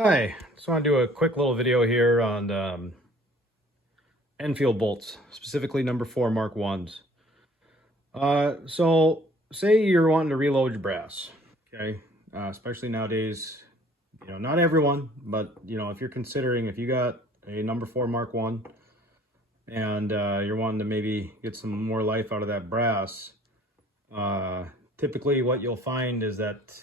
Hi, just want to do a quick little video here on Enfield bolts, specifically number 4 Mark 1s. So say you're wanting to reload your brass, okay? Especially nowadays, not everyone, but if you're considering, if you got a number 4 Mark 1 and you're wanting to maybe get some more life out of that brass, typically what you'll find is that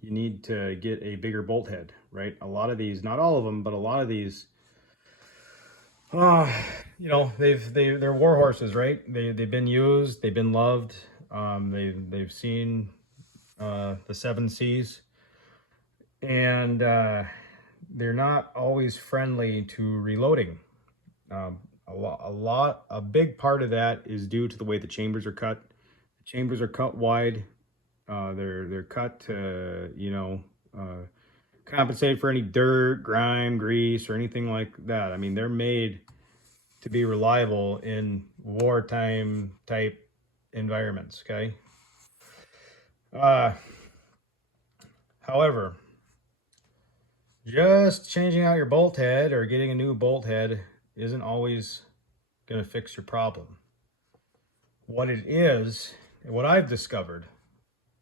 you need to get a bigger bolt head, right? A lot of these, not all of them, but a lot of these, they're war horses, right? They've been used, they've been loved, they've seen the 7 Cs, and they're not always friendly to reloading. A big part of that is due to the way the chambers are cut. The chambers are cut wide. They're cut to compensate for any dirt, grime, grease, or anything like that. I mean, they're made to be reliable in wartime type environments. Okay. However, just changing out your bolt head or getting a new bolt head isn't always going to fix your problem. What it is, and what I've discovered,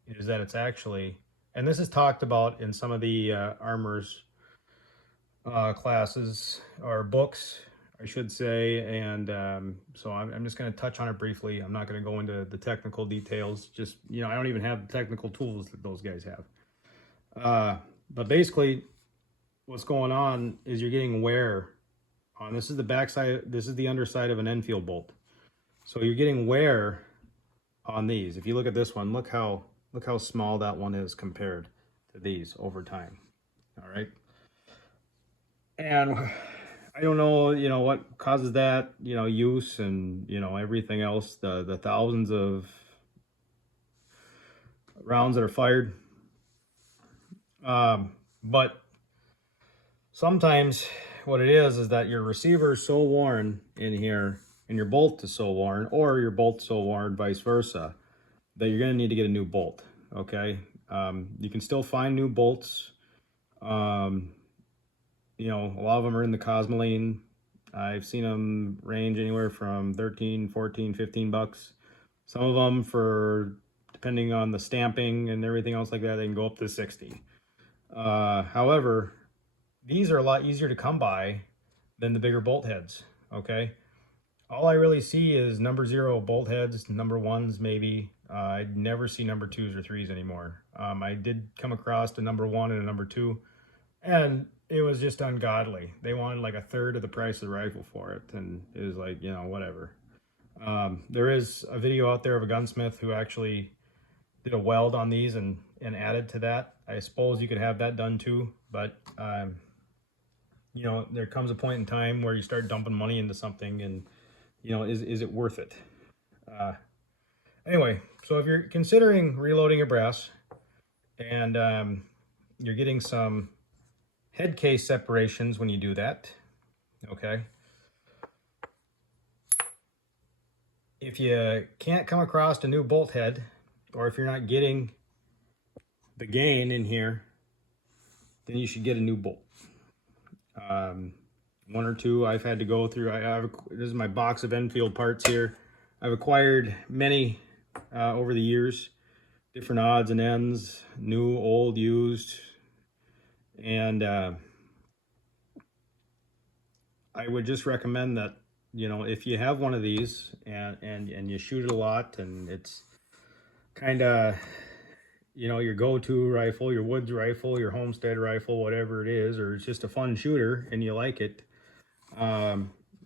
is that it's actually, and this is talked about in some of the armors classes or books, I should say, and so I'm just going to touch on it briefly. I'm not going to go into the technical details. Just, I don't even have the technical tools that those guys have. But basically, what's going on is you're getting wear on, this is the backside, this is the underside of an Enfield bolt. So you're getting wear on these. If you look at this one, look how small that one is compared to these over time. All right. And I don't know, what causes that, use and, everything else, the thousands of rounds that are fired. But sometimes what it is that your receiver is so worn in here and your bolt is so worn, or your bolt's so worn, vice versa, that you're going to need to get a new bolt. Okay. You can still find new bolts. A lot of them are in the Cosmoline. I've seen them range anywhere from 13, 14, 15 bucks. Some of them, for depending on the stamping and everything else like that, they can go up to 60. However, these are a lot easier to come by than the bigger bolt heads. Okay. All I really see is number 0 bolt heads, number 1s maybe. I never see number 2s or 3s anymore. I did come across a number 1 and a number 2, and it was just ungodly. They wanted like a third of the price of the rifle for it, and it was like, whatever. There is a video out there of a gunsmith who actually did a weld on these and added to that. I suppose you could have that done too, but there comes a point in time where you start dumping money into something, and is it worth it? Anyway, so if you're considering reloading your brass and you're getting some head case separations when you do that, okay, if you can't come across a new bolt head, or if you're not getting the gain in here, then you should get a new bolt. One or two I've had to go through. This is my box of Enfield parts here. I've acquired many over the years, different odds and ends, new, old, used, and I would just recommend that, if you have one of these and you shoot it a lot, and it's kind of, your go-to rifle, your woods rifle, your homestead rifle, whatever it is, or it's just a fun shooter and you like it,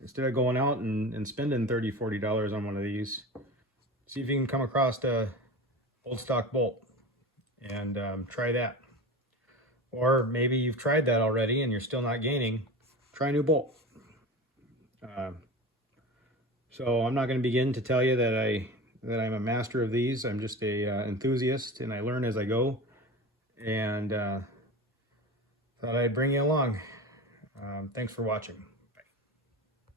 instead of going out and spending $30, $40 on one of these, see if you can come across a old stock bolt and try that. Or maybe you've tried that already and you're still not gaining, try a new bolt. So I'm not going to begin to tell you that I'm a master of these. I'm just a enthusiast, and I learn as I go, and thought I'd bring you along. Thanks for watching.